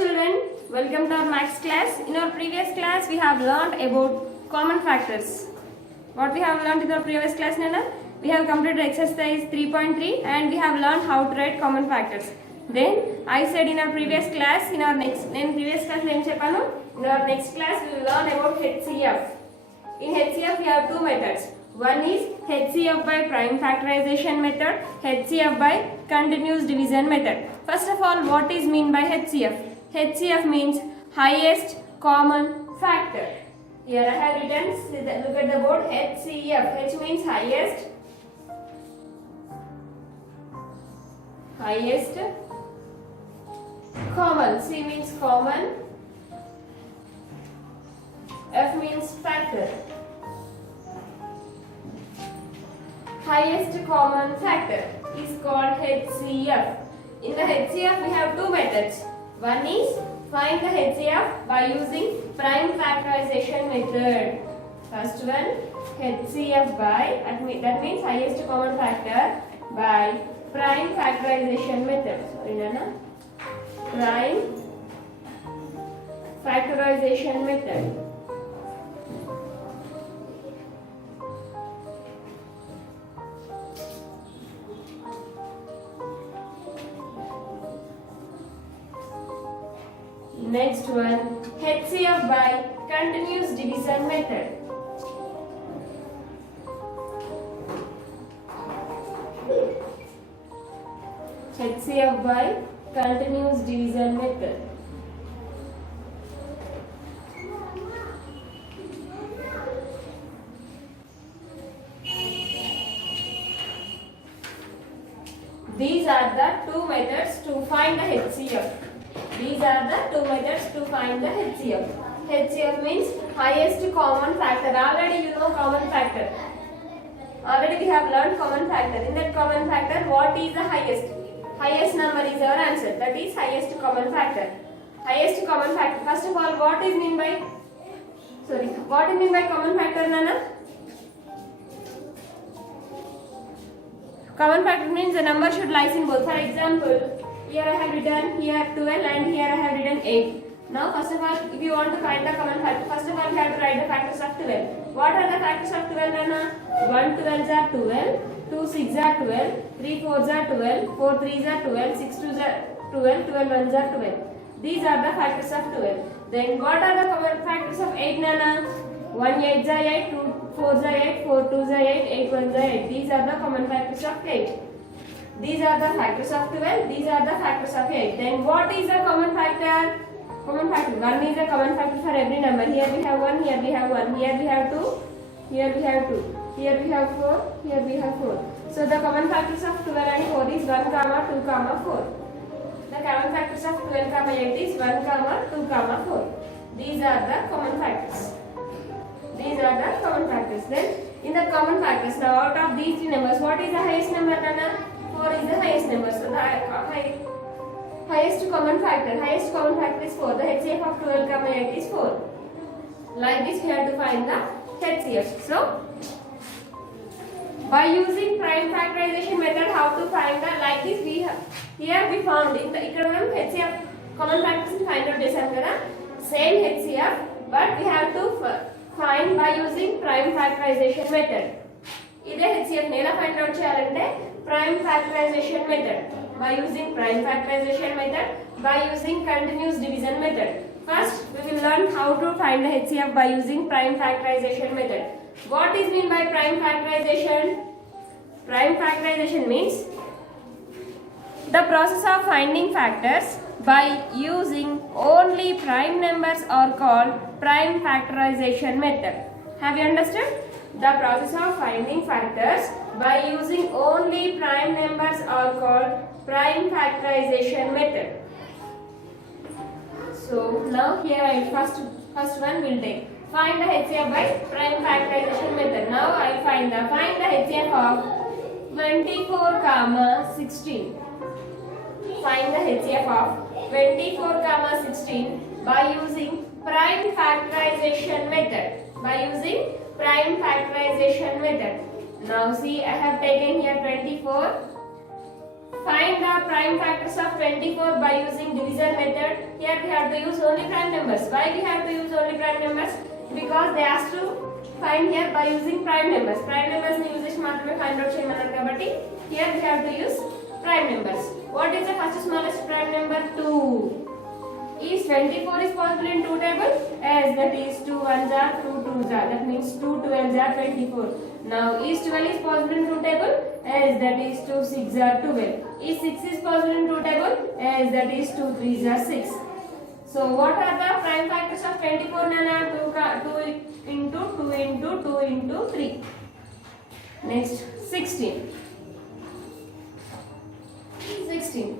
children, welcome to our maths class. In our previous class we have learned about common factors. What we have learned in our previous class, Nana? We have completed exercise 3.3 and we have learned how to write common factors. Then I said in our previous class, in our next class in our next class we will learn about HCF. In HCF we have two methods. One is HCF by prime factorization method, HCF by continuous division method. First of all, what is mean by HCF? HCF means highest common factor. Here I have written, look at the board, HCF. H means highest common. C means common. F means factor. Highest common factor is called HCF. In the HCF we have two methods. One is find the HCF by using prime factorization method. First one, HCF by, that means highest common factor by prime factorization method. Sorry, Nana. Prime factorization method. Next one, HCF by continuous division method. HCF by continuous division method. These are the two methods to find the HCF. These are the two methods to find the HCF. HCF means highest common factor. Already you know common factor. Already we have learned common factor. In that common factor, what is the highest? Highest number is our answer. That is highest common factor. Highest common factor. First of all, what is mean by common factor, Nana? Common factor means the number should lie in both. For example, here I have written here 12 and here I have written 8. Now first of all, if you want to find the common factor, first of all you have to write the factors of 12. What are the factors of 12, Nana? 1 12s are 12, 2 6s are 12, 3 4s are 12, 4 3s are 12, 6 2s are 12, 12 1s are 12. These are the factors of 12. Then what are the common factors of 8, Nana? 1 8s are 8, 2 4s are 8, 4 2s are 8, 8 1s are 8. These are the common factors of 8. These are the factors of 12. These are the factors of 8. Then what is the common factor? Common factor. 1 is a common factor for every number. Here we have 1, here we have 1, here we have 2, here we have 2, here we have 4, here we have 4. So the common factors of 12 and 4 is 1, 2, 4. The common factors of 12, 8 is 1, 2, 4. These are the common factors. These are the common factors. Then in the common factors, now out of these three numbers, what is the highest number, Nana? 4 is the highest number. So the highest common factor is 4. The HCF of 12, 8 is 4. Like this we have to find the HCF. So by using prime factorization method, how to find the, like this we have, here we found in the HCF common factors to find out చేశాం కదా, same HCF, but we have to find by using prime factorization method. ఇదే HCF ని ఎలా find out చేయాలంటే prime factorization method. By using prime factorization method, by using continuous division method. First, we will learn how to find the HCF by using prime factorization method. What is mean by prime factorization? Prime factorization means the process of finding factors by using only prime numbers are called prime factorization method. Have you understood? The process of finding factors by using only prime numbers are called prime factorization method. So now here I first one will take find the HCF by prime factorization method. Now I find the HCF of 24, 16. Find the HCF of 24, 16 by using prime factorization method. By using prime factorization method. Now see, I have taken here 24. Find the prime factors of 24 by using division method. Here here we have to use only prime numbers. Why we have to use only prime numbers? Because they asked to find here by using prime numbers. Prime numbers ni use చేసి మాత్రమే find out చేయమన్నారు కాబట్టి here we have to use prime numbers. What is the first smallest prime number? 2. Is 24 is possible in 2 table? Yes, that is 2 1s are 2 2s are. That means 2 12s are 24. Now is 12 is possible in 2 table? Yes, that is 2 6s are 12. Is 6 is possible in 2 table? Yes, that is 2 3s are 6. So what are the prime factors of 24 nana? 2 into 2 into 2 into 3. Next 16. 16.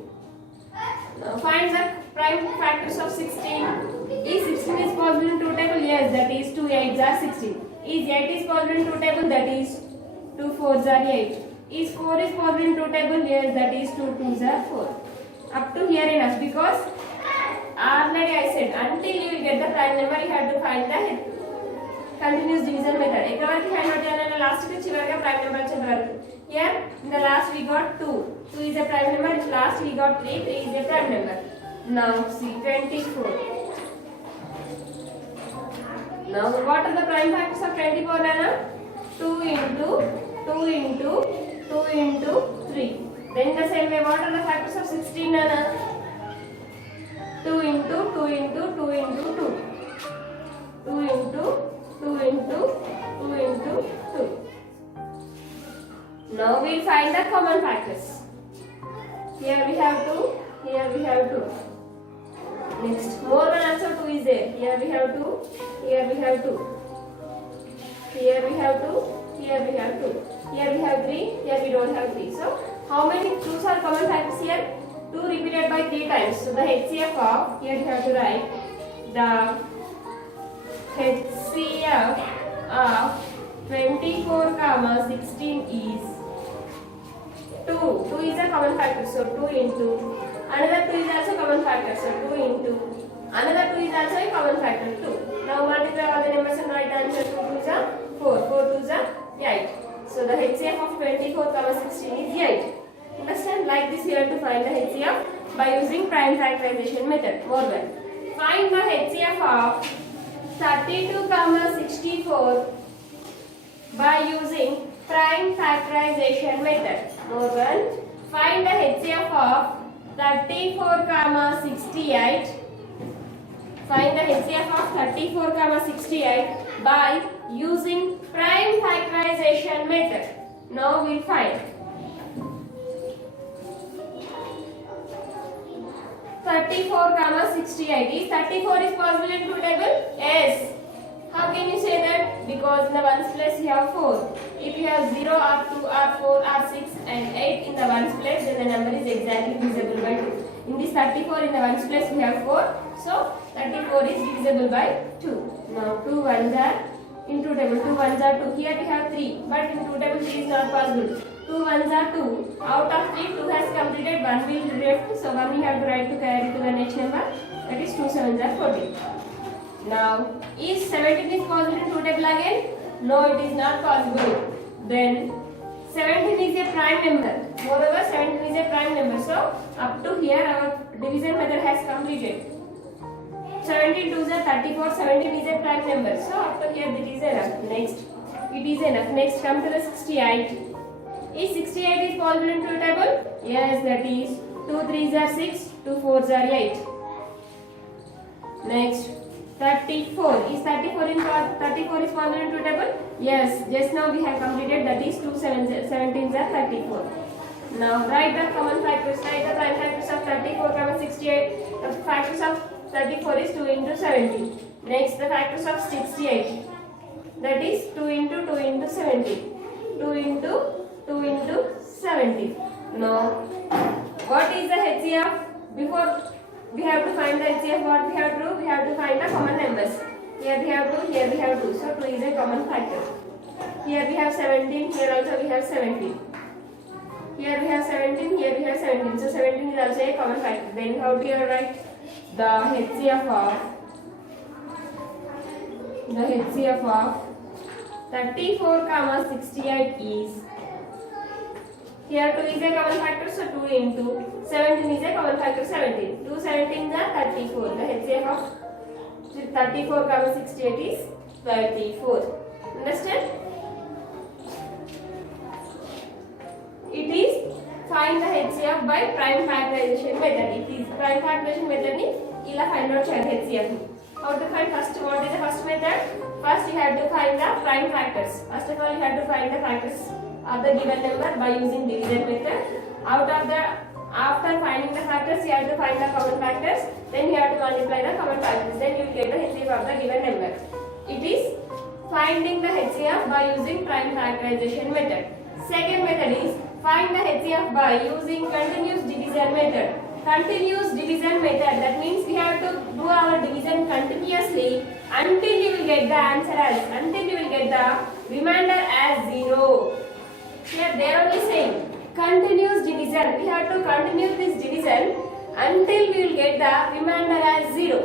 Now find the prime factors of 16. Is 16 is possible in 2 table? Yes, that is 2 8s are 16. Is 8 is possible in 2 table? That is 2 4s are 8. Is 4 is possible in 2 table? Yes, that is 2 2s are 4. Up to here enough, because already I said until you will get the prime number you have to find the continuous division method. Ekka varaku find out cheyalana last ki chivarga prime number వచ్చే వరకు. Here in the last we got 2. 2 is a prime number. In last we got 3. 3 is a prime number. Now see 24. Now what are the prime factors of 24 nana? 2 into 2 into 2 into 3. Then the same way what are the factors of 16 nana? 2 into 2 into 2 into 2. 2 into 2 into 2 into 2. Now we'll find the common factors. Here we have 2, here we have 2. Next, more than also 2 is there. Here we have 2, here we have 2. Here we have 2, here we have 2. Here we have 3, here we don't have 3. So, how many 2's are common factors here? 2 repeated by 3 times. So, the HCF of, here you have to write, the HCF of 24 comma 16 is 2. 2 is a common factor, so 2 into another 2 is also common factor, so 2 into another 2 is also a common factor, 2. Now multiply all the numbers and write the answer. 2 2s are 4, 4 2s are 8. So the HCF of 24 comma 16 is 8. Understand? Like this you have to find the HCF by using prime factorization method. More than find the HCF of 32 comma 64 by using prime factorization method. More than find the HCF of 34 comma 68. Find the HCF of 34 comma 68 by using prime factorization method. Now we'll find 34 comma 68. Is 34 is possible in 2 table? Yes. How can you say that? Because in the ones place you have 4. If you have 0 or 2 or 4 or 6 and 8 in the ones place, then the number is exactly divisible by 2. In this 34 in the ones place we have 4. So 34 is divisible by 2. Now 2 ones are in 2 table. 2 ones are 2. Here we have 3. But in 2 table 3 is not possible. 2 ones are 2. Out of 3, 2 has completed. 1 will left. So 1 we have to write to carry to the next number. That is 2 sevens are 14. Now, is 17 is possible in 2 table again? No, it is not possible. Then 17 is a prime number. Moreover, 17 is a prime number. So, up to here our division method has completed. 17 2s are 34. 17 is a prime number. So, up to here it is enough. Next, it is enough. Next, come to the 68. Is 68 is possible in 2 table? Yes, that is 2 3s are 6. 2 4s are 8. Next. 34. Is 34 is possible in 2 table? Yes, just now we have completed, that is 2 17s are 34. Now write the common factors. Write the prime factors of 34 comma 68. The factors of 34 is 2 into 70. Next the factors of 68. That is 2 into 2 into 70. 2 into 2 into 70. Now what is the HCF? Before we have to find the HCF, what we have to do? We have to find the common numbers. Here we have 2, here we have 2. So 2 is a common factor. Here we have 17, here also we have 17. Here we have 17, here we have 17. So 17 is also a common factor. Then how do you write the HCF of 34 comma 68 is Here 2 is a common factor, so 2 into 17 is a common factor, 17. 2 17 is 34. The HCF of 34 comma 68 is 34. Understand? It is find the HCF by prime factorization method. It is prime factorization method ni ila find out cheyali HCF ni. How to find first? What is the first method? First you have to find the prime factors. First of all you have to find the factors of the given number by using division method. After finding the factors you have to find the common factors. Then you have to multiply the common factors. Then you will get the HCF of the given number. It is finding the HCF by using prime factorization method. Second method is find the HCF by using continuous division method. Continuous division method, that means we have to do our division continuously until you will get the answer until you will get the remainder as 0. Here they are only saying continuous division. We have to continue this division until we will get the remainder as 0.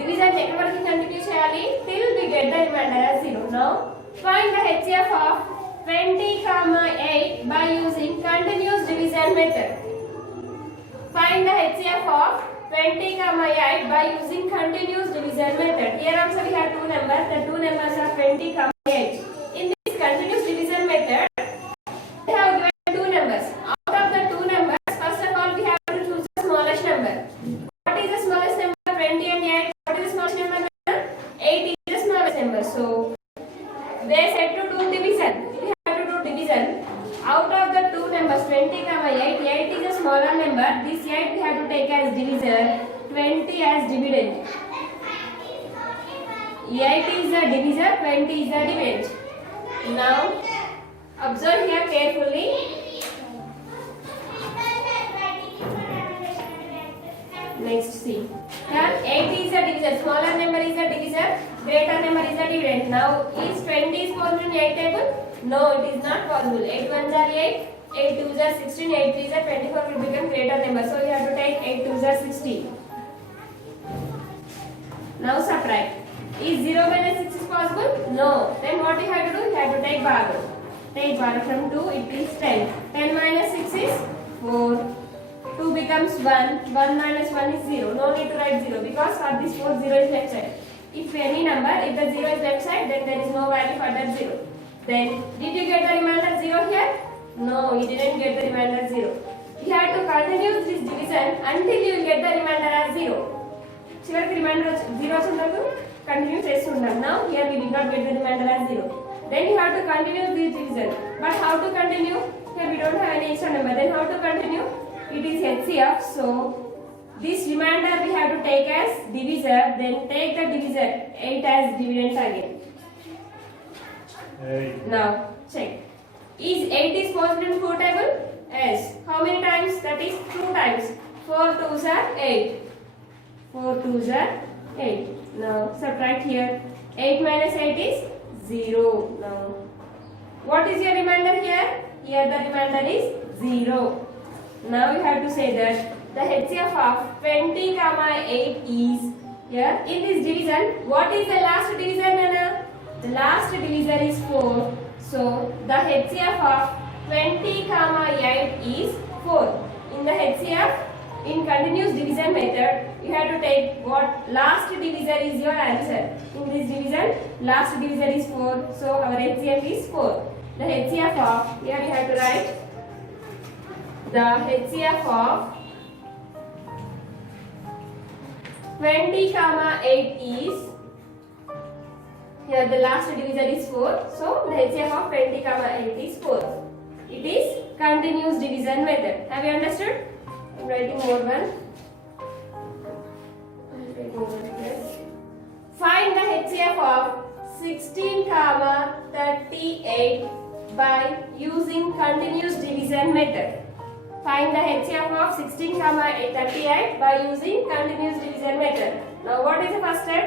Division ఎక్కడి వరకు continue చేయాలి till we get the remainder as 0. Now find the HCF of 20, 8 by using continuous division method. Find the HCF of 20, 8 by using continuous division method. Here also we have two numbers. The two numbers are 20, 8. In this continuous division method, we have given two numbers. Out of the two numbers, first of all we have to choose the smallest number. What is the smallest number? 20 and 8. What is the smallest number? 8 is the smallest number. So they said to do division. Out of the two numbers 20, 8, 8 is a smaller number. This 8 we have to take as divisor, 20 as dividend. 8 is the divisor, 20 is the dividend. Now observe here carefully. Next see. Here 8 is the divisor, smaller number is the divisor, greater number is the dividend. Now is 20 is possible in 8 table? No, it is not possible. 8 1s are 8, 8 2s are 16, 8 3s are 24 will become greater number. So you have to take 8 2s are 16. Now subtract. Is 0 minus 6 is possible? No. Then what you have to do? You have to take bar. Take bar from 2, it is 10. 10 minus 6 is 4. 2 becomes 1. 1 minus 1 is 0. No need to write 0 because for this 4 0 is left side. If any number, if the 0 is left side, then there is no value for that 0. Then, did you get the remainder 0 here? No, you didn't get the remainder 0. You have to continue this division until you will get the remainder as 0. చివరికి remainder 0 వచ్చినప్పుడు continue చేస్తుంటాం. Now, here we did not get the remainder as 0. Then you have to continue this division. But how to continue? Here we don't have any extra number. Then how to continue? It is HCF. So, this remainder we have to take as divisor. Then take the divisor 8 as dividend again. Now check. Is 8 is possible in 4 table? Yes. How many times? That is 2 times. 4 2s are 8. 4 2s are 8. Now subtract here. 8 minus 8 is 0. Now what is your remainder here? Here the remainder is 0. Now you have to say that the HCF of 20, 8 is here in this division. What is the last divisor, Nana? The last divisor is 4. So the HCF of 20, 8 is 4. In the HCF, in continuous division method, you have to take what last divisor is your answer. In this division, last divisor is 4. So our HCF is 4. The HCF of, here you have to write the HCF of 20, 8 is, here the last divisor is 4. So the HCF of 20, 8 is 4. It is continuous division method. Have you understood? I am writing more one. Find the HCF of 16, 38 by using continuous division method. Find the HCF of 16, 38 by using continuous division method. Now what is the first step?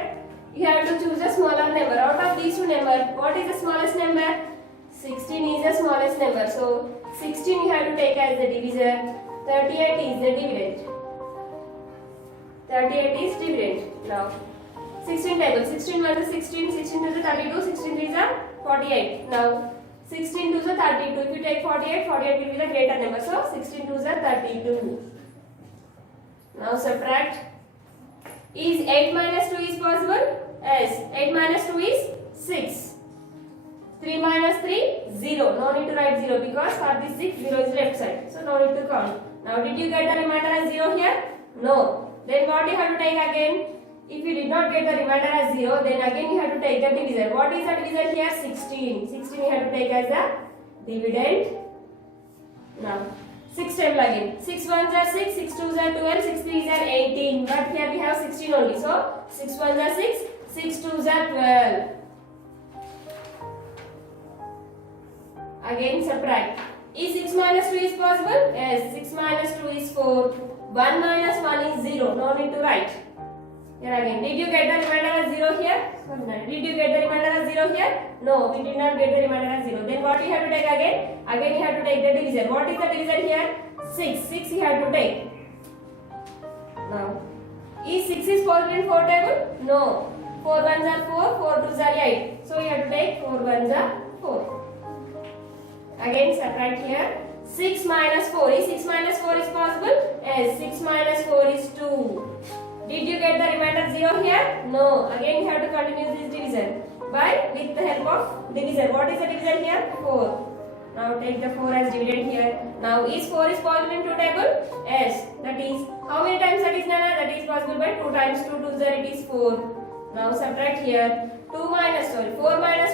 You have to choose a smaller number. Out of these two numbers, what is the smallest number? 16 is the smallest number. So 16 you have to take as the divisor. 38 is the dividend. 38 is dividend. Now 16 table. 16 1 is 16, 16 2 is 32, 16 3 is 48. Now 16 2s are 32. If you take 48, 48 will be the greater number. So 16 2s are 32. Now subtract. Is 8 minus 2 is possible? Yes. 8 minus 2 is 6. 3 minus 3, 0. No need to write 0 because for this 6, 0 is left side. So no need to count. Now did you get the remainder as 0 here? No. Then what you have to take again? If you did not get the remainder as 0, then again you have to take the divisor. What is the divisor here? 16. 16 you have to take as the dividend. Now 6 times again. 6 1s are 6, 6 2s are 12, 6 3s are 18. But here we have 16 only. So 6 1s are 6, 6 2s are 12. Again subtract. Is 6 minus 2 is possible? Yes. 6 minus 2 is 4. 1 minus 1 is 0. No need to write. Here again. Did you get the remainder as 0 here? Did you get the remainder as 0 here? No. We did not get the remainder as 0. Then what you have to take again? Again you have to take the divisor. What is the divisor here? 6. 6 you have to take. Now. Is 6 is possible in 4 table? No. 4 1s are 4. 4 2s are 8. So you have to take 4 1s are 4. Again subtract here. 6 minus 4. Is 6 minus 4 is possible? Yes. 6 minus 4 is 2. Did you get the remainder 0 here? No. Again you have to continue this division with the help of divisor. What is the divisor here? 4. Now take the 4 as dividend here. Now is 4 is possible in 2 table? Yes. That is how many times that is Nana? That is possible by 2 times 2 2s are it is 4. Now subtract here. 4 minus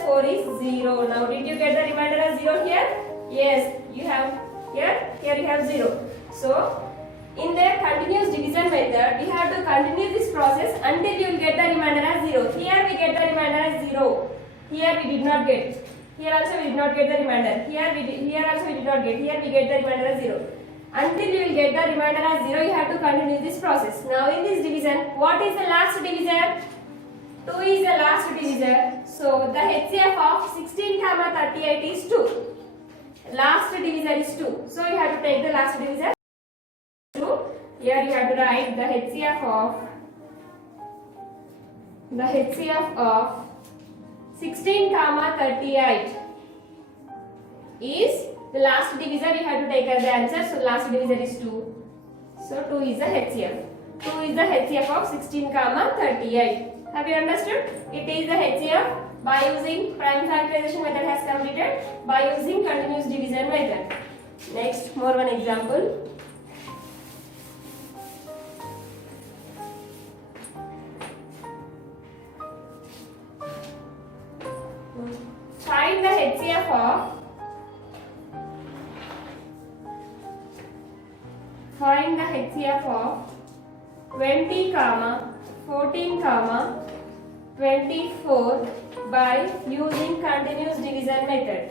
4 is 0. Now did you get the remainder as 0 here? Yes, you have here you have 0. So in the continuous division method, we have to continue this process until you will get the remainder as 0. Here we get the remainder as 0. Here we did not get. Here also we did not get the remainder. Here also we did not get. Here we get the remainder as 0. Until you will get the remainder as 0, you have to continue this process. Now in this division, what is the last divisor? 2 is the last divisor. So the HCF of 16, 38 is 2. Last divisor is 2. So you have to take the last divisor. 2. Here you have to write the HCF of 16, 38 is the last divisor. You have to take as the answer. So last divisor is 2. So 2 is the HCF. 2 is the HCF of 16, 38. Have you understood? It is the HCF by using prime factorization method has completed by using continuous division method. Next, more one example. Find the HCF of 20, 14, 24 by using continuous division method.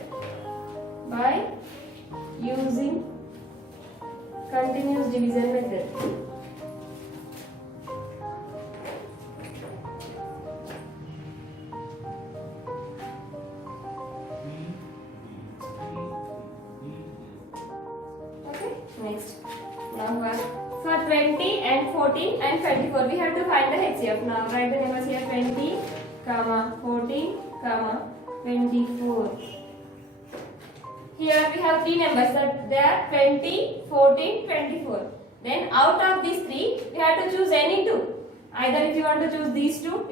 Okay, next. Now for 20 and 14 and 24 we have to find the HCF. Now write the numbers here 20, 14, 24. Here we have three numbers that they are 20, 14, 24. Then out of these three we have to choose any two. Either if you want to choose these two,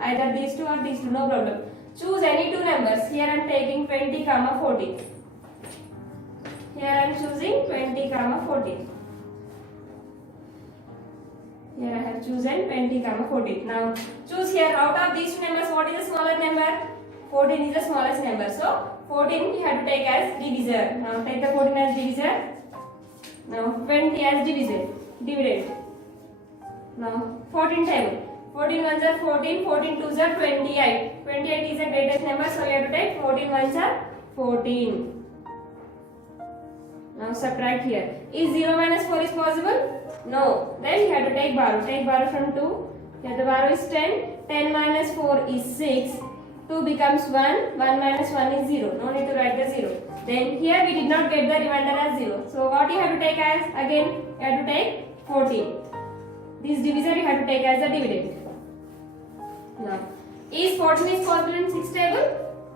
either these two or these two, no problem. Choose any two numbers. Here I am taking 20, 14. Here I am choosing 20, 14. Here I have chosen 20, 14. Now choose here out of these two numbers what is the smaller number? 14 is the smallest number. So 14 you have to take as divisor. Now take the 14 as divisor. Now 20 as dividend. Now 14 table. 14 ones are 14, 14 twos are 28. 28 is the greatest number, so you have to take 14 ones are 14. Now subtract here. Is 0 minus 4 is possible? No. Then you have to take borrow. Take borrow from 2. Here the borrow is 10. 10 minus 4 is 6. 2 becomes 1. 1 minus 1 is 0. No need to write the 0. Then here we did not get the remainder as 0. So what you have to take as? Again you have to take 14. This divisor you have to take as a dividend. Now, is 14 is possible in 6 table?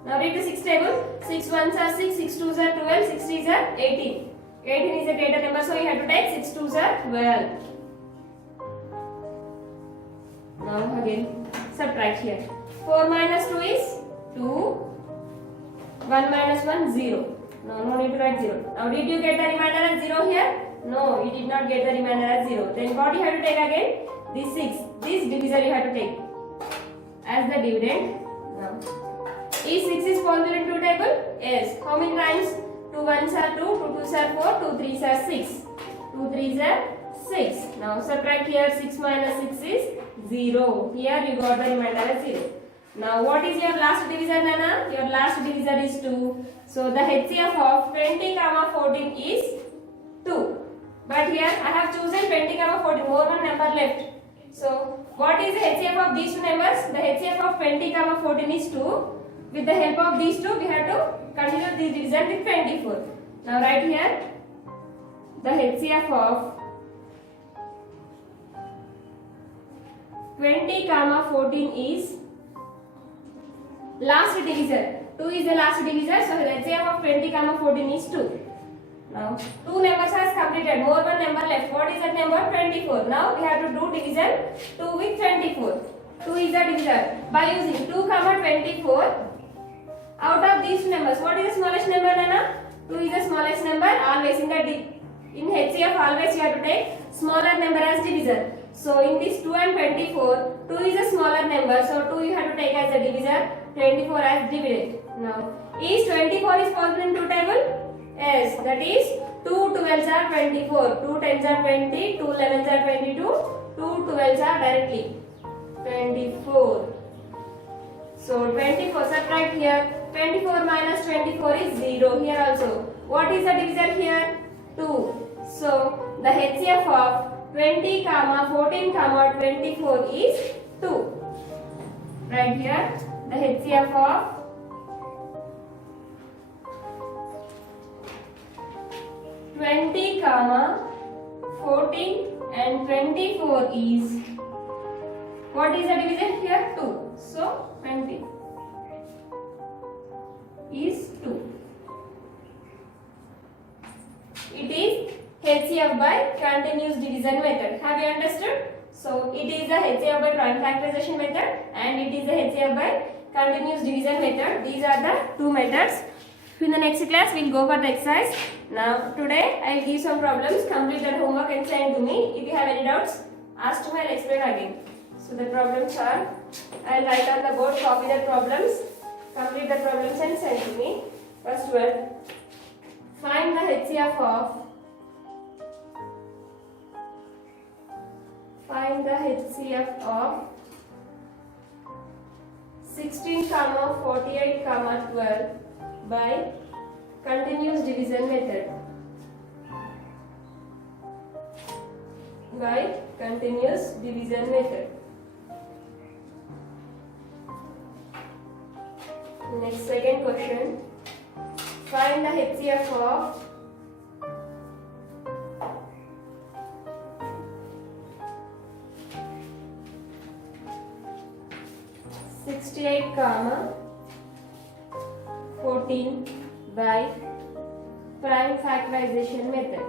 Now read the sixth table. 6 ones are 6, 6 twos are 12, 6 threes are 18. 18 is a greater number, so you have to take 6 twos are 12. Now again subtract here. 4 minus 2 is 2. 1 minus 1 0. No need to write 0. Now did you get the remainder as 0 here? No, you did not get the remainder as 0. Then what you have to take again? This 6. This divisor you have to take as the dividend. Now, is 6 is possible in 2 table? Yes. How many times? 2 ones are 2, 2 twos are 4, 2 threes are 6. 2 threes are 6. Now subtract here. 6 minus 6 is 0. Here you got the remainder as 0. Now what is your last divisor, Nana? Your last divisor is 2. So the HCF of 20, 14 is 2. But here I have chosen 20, 14. More one number left. So what is the HCF of these two numbers? The HCF of 20, 14 is 2. With the help of these two, we have to continue this division with 24. Now write here the HCF of 20, 14 is last divisor. 2 is the last divisor, so the HCF of 20, 14 is 2. Now 2 numbers has completed. More one number left. What is that number? 24. Now we have to do division 2 with 24. 2 is the divisor. By using 2, 24. Out of these two numbers, what is the smallest number, Nana? 2 is the smallest number. Always in HCF, always you have to take smaller number as divisor. So in this 2 and 24, 2 is a smaller number. So 2 you have to take as a divisor, 24 as dividend. Now, is 24 is possible in 2 table? Yes, that is 2 12s are 24, 2 10s are 20, 2 11s are 22, 2 12s are directly 24. So 24, subtract here. 24 minus 24 is 0 here also. What is the divisor here? 2. So the HCF of 20, 14, 24 is 2. Right here the HCF of 20, 14 and 24 is, what is the division here? 2. So 20 is 2. It is HCF by continuous division method. Have you understood? So it is the HCF by prime factorization method and it is the HCF by continuous division method. These are the two methods. In the next class we will go for the exercise. Now today I will give some problems. Complete that homework and send to me. If you have any doubts, ask to me, I will explain again. So the problems are, I will write on the board, copy the problems, complete the problems and send to me. First one, find the HCF of 16, 48, 12 by continuous division method. By continuous division method. Next, second question. Find the HCF of 68, 14 by prime factorization method.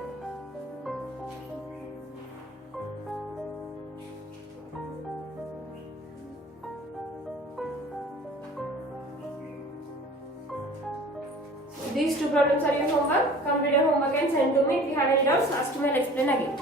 These two problems are your homework. Complete your homework and send to me. If you have any doubts, ask me, I'll explain again.